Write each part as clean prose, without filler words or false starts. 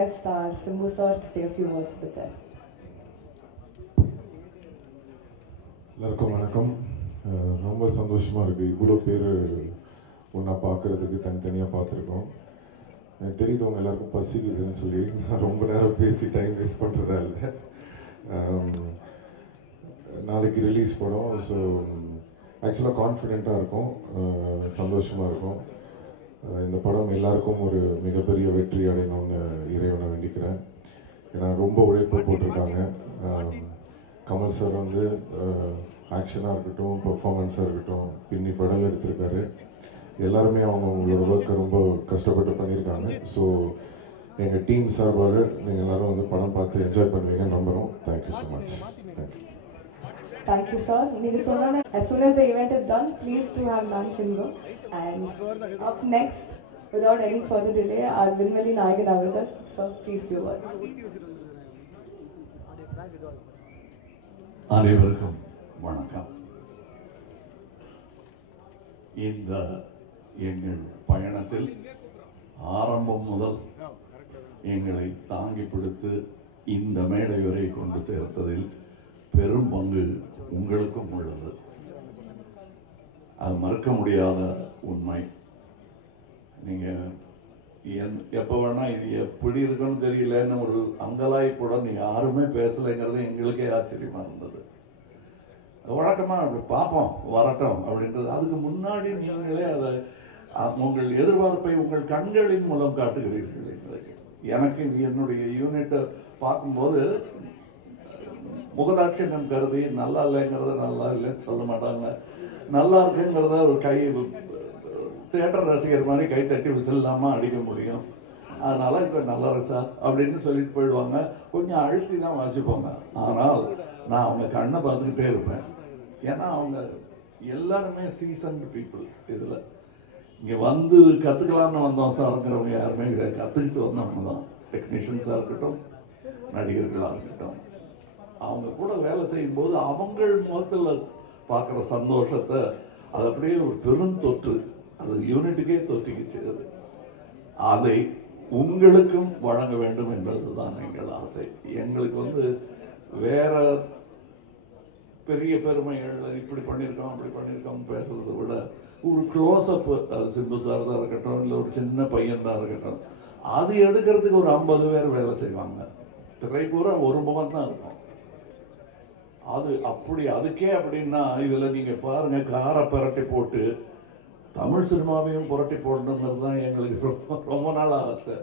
Star Simbu sir to say a few words with us. எல்லாருக்கும் வணக்கம். ரொம்ப சந்தோஷமாக இருக்குது. இவ்வளோ பேர் ஒன்றா பார்க்குறதுக்கு தனித்தனியாக பார்த்துருக்கோம். எனக்கு தெரியுது அவங்க எல்லாருக்கும் பசிக்குதுன்னு சொல்லி நான் ரொம்ப நேரம் பேசி டைம் வேஸ்ட் பண்ணுறதா இல்லை. நாளைக்கு ரிலீஸ் படம். ஸோ ஆக்சுவலாக கான்ஃபிடெண்ட்டாக இருக்கும், சந்தோஷமாக இருக்கும். இந்த படம் எல்லாருக்கும் ஒரு மிகப்பெரிய வெற்றி அடையணும்னு இறைவனை வேண்டிக்கிறேன். ஏன்னா ரொம்ப உழைப்பு போட்டிருக்காங்க. கமல் சார் வந்து ஆக்ஷனாக இருக்கட்டும், பர்ஃபார்மன்ஸாக இருக்கட்டும், பின்னி படம் எடுத்திருக்காரு. எல்லாருமே அவங்களோட ஒர்க்கை ரொம்ப கஷ்டப்பட்டு பண்ணியிருக்காங்க. ஸோ எங்கள் டீம் சார்பாக நீங்கள் எல்லோரும் வந்து படம் பார்த்து என்ஜாய் பண்ணுவீங்கன்னு நம்புகிறோம். Thank you so much. Thank you. Thank you, sir. As soon as the event is done, please do have lunch and go. And up next, without any further delay, our Vinmali Nayagan Avarkal. Sir, please few words. அனைவருக்கும் வணக்கம். இந்த எங்கள் பயணத்தில் ஆரம்பம் முதல் எங்களை தாங்கி பிடித்து இந்த மேடை வரை கொண்டு சேர்த்ததில் பெரும் பங்கு உங்களுக்கும் உள்ளது. அது மறக்க முடியாத உண்மை. நீங்கள் எப்போ வேணால் இது எப்படி இருக்குன்னு தெரியலன்னு ஒரு அங்கலாய்ப்புடன் யாருமே பேசலைங்கிறது எங்களுக்கே ஆச்சரியமாக இருந்தது. வழக்கமாக அப்படி பார்ப்போம் வரட்டும் அப்படின்றது. அதுக்கு முன்னாடி நீங்களே அதை உங்கள் எதிர்பார்ப்பை உங்கள் கண்களின் மூலம் காட்டுகிறீர்கள் எங்களுக்கு. எனக்கு என்னுடைய யூனிட்டை பார்க்கும்போது முகதாட்சியம் கருதி நல்லா இல்லைங்கிறத நல்லா இல்லைன்னு சொல்ல மாட்டாங்க, நல்லா இருக்குங்கிறத ஒரு கை தியேட்டர் ரசிகர் மாதிரி கை தட்டி விசில் இல்லாமல் அடிக்க முடியும். அதனால இப்போ நல்லா இருக்கு சார் அப்படின்னு சொல்லிட்டு போயிடுவாங்க. கொஞ்சம் அழுத்தி தான் வாசிப்பாங்க. ஆனால் நான் அவங்க கண்ணை பார்த்துக்கிட்டே இருப்பேன். ஏன்னா அவங்க எல்லாருமே சீசன்டு பீப்புள். இதில் இங்கே வந்து கற்றுக்கலாம்னு வந்தோம் சார்ங்கிறவங்க யாருமே கிடையாது. கற்றுக்கிட்டு வந்தவங்க தான். டெக்னீஷியன்ஸாக இருக்கட்டும், நடிகர்களாக இருக்கட்டும், அவங்க கூட வேலை செய்யும்போது அவங்கள் முகத்தில் பார்க்குற சந்தோஷத்தை அது அப்படியே ஒரு பெரும் தொற்று, அது யூனிட்டுக்கே தொற்றிக்கிச்சு. அதை உங்களுக்கும் வழங்க வேண்டும் என்பதுதான் எங்கள் ஆசை. எங்களுக்கு வந்து வேற பெரிய பெருமைகள் இப்படி பண்ணியிருக்கோம் அப்படி பண்ணியிருக்கோம் பேசுறதை விட ஒரு க்ளோஸ்அப், அது சிம்பு சார் தான் இருக்கட்டும், இல்லை ஒரு சின்ன பையன் தான் இருக்கட்டும், அது எடுக்கிறதுக்கு ஒரு 50 பேர் வேலை செய்வாங்க. திரை பூரா ஒரு முகம் தான் இருக்கும். அது அப்படி அதுக்கே அப்படின்னா இதில் நீங்கள் பாருங்கள், காரை புரட்டி போட்டு தமிழ் சினிமாவையும் புரட்டி போடணுங்கிறது தான் எங்களுக்கு ரொம்ப நாள் ஆசை.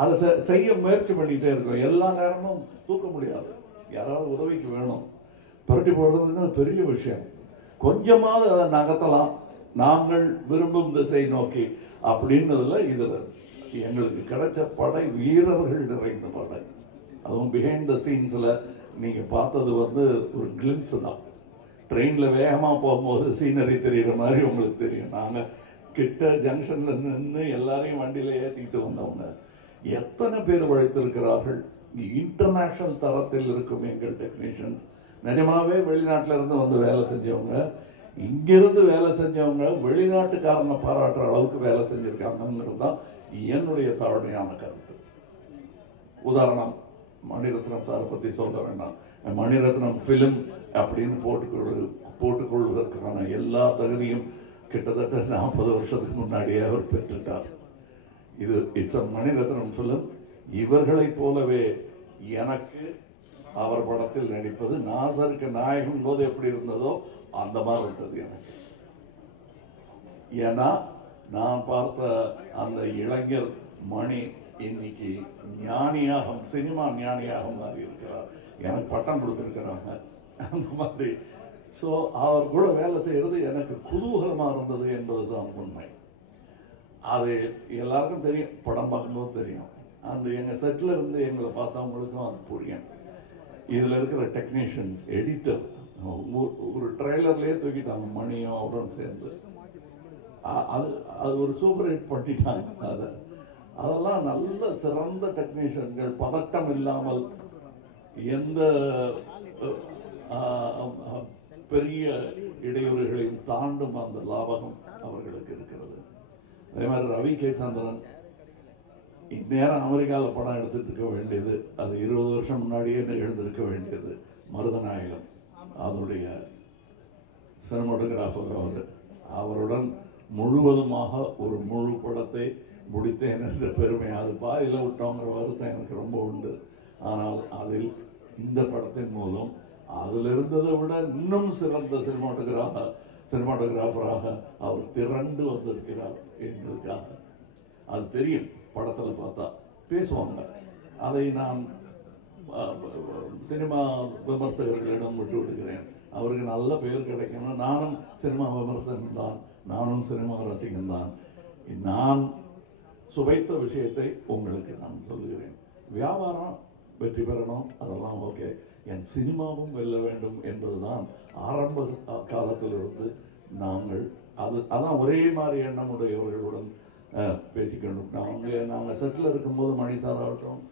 அதை செய்ய முயற்சி பண்ணிகிட்டே இருக்கோம். எல்லா நேரமும் தூக்க முடியாது, யாராவது உதவிக்கு வேணும். புரட்டி போடுறதுன்னு பெரிய விஷயம். கொஞ்சமாவது அதை நகர்த்தலாம் நாங்கள் விரும்பும் திசை நோக்கி அப்படின்னதுல இதில் எங்களுக்கு கிடைச்ச படை வீரர்கள் நிறைந்த படை. அதுவும் பிஹைண்ட் த சீன்ஸில் நீங்கள் பார்த்தது வந்து ஒரு கிளிம்ஸ் தான். ட்ரெயினில் வேகமாக போகும்போது சீனரி தெரிகிற மாதிரி உங்களுக்கு தெரியும். நாங்கள் கிட்ட ஜங்ஷனில் நின்று எல்லாரையும் வண்டியில் ஏற்றிக்கிட்டு வந்தவங்க எத்தனை பேர் உழைத்திருக்கிறார்கள். இன்டர்நேஷ்னல் தரத்தில் இருக்கும் எங்கள் டெக்னீஷியன்ஸ். நிஜமாகவே வெளிநாட்டில் இருந்து வந்து வேலை செஞ்சவங்க, இங்கிருந்து வேலை செஞ்சவங்க வெளிநாட்டுக்காரங்க பாராட்டுற அளவுக்கு வேலை செஞ்சுருக்காங்கிறது தான் என்னுடைய தாழ்மையான கருத்து. உதாரணம், மணிரத்னம் சாரை பற்றி சொல்ல வேண்டாம். மணிரத்னம் ஃபிலிம் அப்படின்னு போட்டுக்கொள்வதற்கான எல்லா தகுதியும் கிட்டத்தட்ட 40 வருஷத்துக்கு முன்னாடியே அவர் பெற்றுட்டார். இது இட்ஸ் அ மணிரத்னம் ஃபிலிம். இவர்களைப் போலவே எனக்கு அவர் படத்தில் நடிப்பது நாசருக்கு நாயகன் போது எப்படி இருந்ததோ அந்த மாதிரி இருந்தது எனக்கு. ஏன்னா நான் பார்த்த அந்த இளைஞர் மணி இன்னைக்கு ஞானியாக, சினிமா ஞானியாக மாறி இருக்கிறார். எனக்கு பட்டம் கொடுத்துருக்கிறாங்க அந்த மாதிரி. ஸோ அவர் கூட வேலை செய்கிறது எனக்கு குதூகலமாக இருந்தது என்பது தான் உண்மை. அது எல்லாருக்கும் தெரியும், படம் பார்க்கும்போது தெரியும். அந்த எங்கள் செட்டில் இருந்து எங்களை பார்த்தவங்களுக்கும் அது புரியும். இதில் இருக்கிற டெக்னீஷியன்ஸ், எடிட்டர், ஒரு ட்ரெய்லர்லேயே தூக்கிட்டாங்க மணியும் அவரும் சேர்ந்து. அது ஒரு சூப்பர் ஹிட் பண்ணிட்டாங்க. அதெல்லாம் நல்ல சிறந்த டெக்னீஷியன்கள், பதட்டம் இல்லாமல் எந்த பெரிய இடையூறுகளையும் தாண்டும் அந்த லாபகம் அவர்களுக்கு இருக்கிறது. அதே மாதிரி ரவி கே சந்திரன் இந்நேரம் அமெரிக்காவில் படம் எடுத்துட்டு இருக்க வேண்டியது, அது 20 வருஷம் முன்னாடியே எழுந்திருக்க வேண்டியது. மருதநாயகம் அதனுடைய சினிமாட்டோகிராஃபர் அவருடன் முழுவதுமாக ஒரு முழு படத்தை முடித்தேன் என்ற பெருமை. அது பாதியில் விட்டோங்கிற வருத்தம் எனக்கு ரொம்ப உண்டு. ஆனால் அதில் இந்த படத்தின் மூலம் அதில் இருந்ததை விட இன்னும் சிறந்த சினிமாட்டோகிராஃபராக அவர் திரண்டு வந்திருக்கிறார் என்பதற்காக அது தெரியும். படத்தில் பார்த்தா பேசுவாங்க. அதை நான் சினிமா விமர்சகர்களிடம் விட்டு விடுகிறேன். அவருக்கு நல்ல பேர் கிடைக்கணும். நானும் சினிமா விமர்சகன் தான், நானும் சினிமா ரசிகன் தான். நான் சுவைத்த விஷயத்தை உங்களுக்கு நான் சொல்லுகிறேன். வியாபாரம் வெற்றி பெறணும், அதெல்லாம் ஓகே. என் சினிமாவும் வெல்ல வேண்டும் என்பதுதான் ஆரம்ப காலத்திலிருந்து நாங்கள் அதான் ஒரே மாதிரி எண்ணம் உடையவர்களுடன் பேசிக்கணும். நாங்கள் செட்டில் இருக்கும்போது மணி சார் ஆகட்டும்,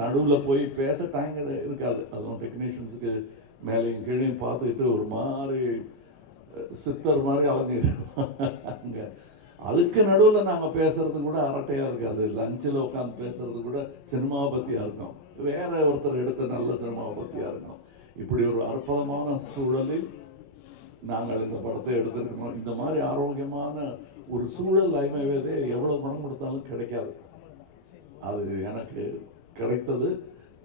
நடுவில் போய் பேச டைம் இருக்காது. அதுவும் டெக்னீஷியன்ஸுக்கு மேலேயும் கீழே பார்த்துக்கிட்டு ஒரு மாதிரி சித்தர் மாதிரி அங்கே அதுக்கு நடுவில் நாங்கள் பேசுறது கூட அரட்டையாக இருக்காது. லஞ்சில் உட்காந்து பேசுறது கூட சினிமாவை பற்றியாக இருக்கும். வேற ஒருத்தர் எடுத்த நல்ல சினிமாவை பற்றியாக இருக்கும். இப்படி ஒரு அற்புதமான சூழலில் நாங்கள் இந்த படத்தை எடுத்திருக்கணும். இந்த மாதிரி ஆரோக்கியமான ஒரு சூழல் ஐமவேதே எவ்வளோ பணம் கொடுத்தாலும் கிடைக்காது. அது எனக்கு கிடைத்தது,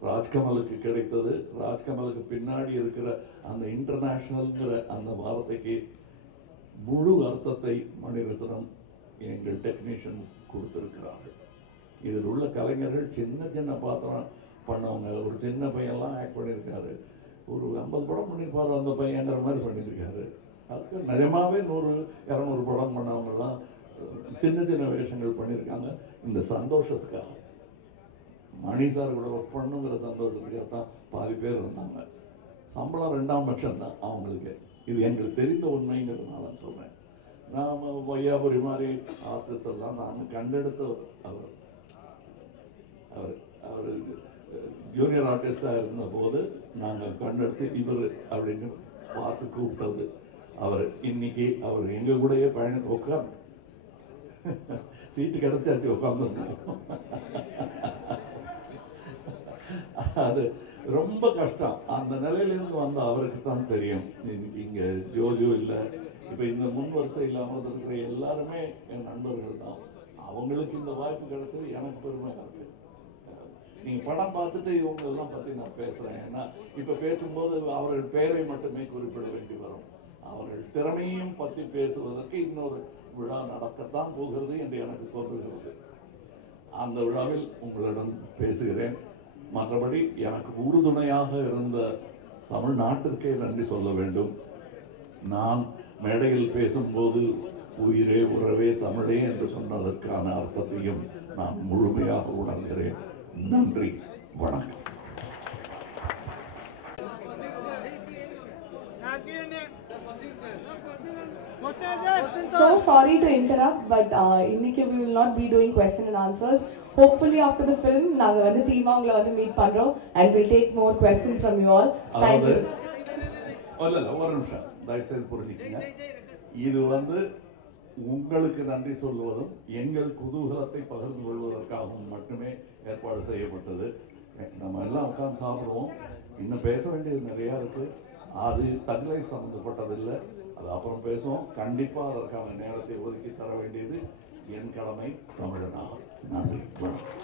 ராஜ்கமலுக்கு கிடைத்தது. ராஜ்கமலுக்கு பின்னாடி இருக்கிற அந்த இன்டர்நேஷனல்ங்கிற அந்த வார்த்தைக்கு முழு அர்த்தத்தை மணிரத்னம் எங்கள் டெக்னீஷியன்ஸ் கொடுத்திருக்கிறார்கள். இதில் உள்ள கலைஞர்கள் சின்ன சின்ன பாத்திரம் பண்ணவங்க. ஒரு சின்ன பையன்லாம் ஆக்ட் பண்ணியிருக்காரு. ஒரு 50 படம் பண்ணியிருப்பாரு அந்த பையங்கிற மாதிரி பண்ணியிருக்காரு. அதுக்கு நிஜமாவே 100-200 படம் பண்ணவங்கலாம் சின்ன சின்ன வேஷங்கள் பண்ணியிருக்காங்க. இந்த சந்தோஷத்துக்காக மணி சார் கூட ஒர்க் பண்ணுங்கிற சந்தோஷத்துக்காக தான் பாதி பேர் இருந்தாங்க. சம்பளம் 2ஆம் பட்சம் தான் அவங்களுக்கு. இது எங்களுக்கு தெரிந்த உண்மைங்கிறதுனால சொல்கிறேன். நாம் வையாபுரி மாதிரி ஆர்டிஸ்ட் எல்லாம் நான் கண்டெடுத்தவர். அவர் ஜூனியர் ஆர்டிஸ்டாக இருந்தபோது நாங்கள் கண்டெடுத்து இவர் அப்படின்னு பார்த்து கூப்பிட்டது அவர். இன்னைக்கு அவர் எங்கள் கூடயே பயணம் உட்காந்து சீட்டு கிடைச்சாச்சு உட்காந்துருக்கோம். அது ரொம்ப கஷ்டம். அந்த நிலையிலிருந்து வந்த அவருக்கு தான் தெரியும். இங்கே ஜோஜோ இல்லை, இப்போ இந்த முன் வரிசை இல்லாமல் இருக்கிற எல்லாருமே என் நண்பர்கள் தான். அவங்களுக்கு இந்த வாய்ப்பு கிடைச்சது எனக்கு பெருமையாக இருக்கு. நீங்கள் படம் பார்த்துட்டு இவங்களெல்லாம் பற்றி நான் பேசுகிறேன். ஏன்னா இப்போ பேசும்போது அவர்கள் பெயரை மட்டுமே குறிப்பிட வேண்டி வரும். அவர்கள் திறமையும் பற்றி பேசுவதற்கு இன்னொரு விழா நடக்கத்தான் போகிறது என்று எனக்கு தோன்றுகிறது. அந்த விழாவில் உங்களிடம் பேசுகிறேன். மற்றபடி எனக்கு உறுதுணையாக இருந்த தமிழ்நாட்டிற்கே நன்றி சொல்ல வேண்டும். நான் மேடையில் பேசும்போது உயிரே உறவே தமிழே என்று சொன்னதற்கான அர்த்தத்தையும் நான் முழுமையாக உணர்கிறேன். நன்றி, வணக்கம். So sorry to interrupt, but இன்னைக்கு we will not be doing question and answers. Hopefully after the film நாங்க வந்து டீமா உங்களை வந்து மீட் பண்றோம் and we'll take more questions from you all. Thank you. ஒரு நிமிஷம் தயவு செய்து புரிஞ்சுக்கங்க. இது வந்து உங்களுக்கு நன்றி சொல்வதும் எங்கள் குதூகலத்தை பகிர்ந்து கொள்வதற்காகவும் மட்டுமே ஏற்பாடு செய்யப்பட்டது. நம்ம எல்லாம் உட்கார்ந்து சாப்பிடுவோம். இன்னும் பேச வேண்டியது நிறையா இருக்கு. அது தங்களை சம்பந்தப்பட்டதில்லை. அது அப்புறம் பேசுவோம். கண்டிப்பாக அதற்கான நேரத்தை ஒதுக்கி தர வேண்டியது என் கடமை தமிழனாக. நன்றி, வணக்கம்.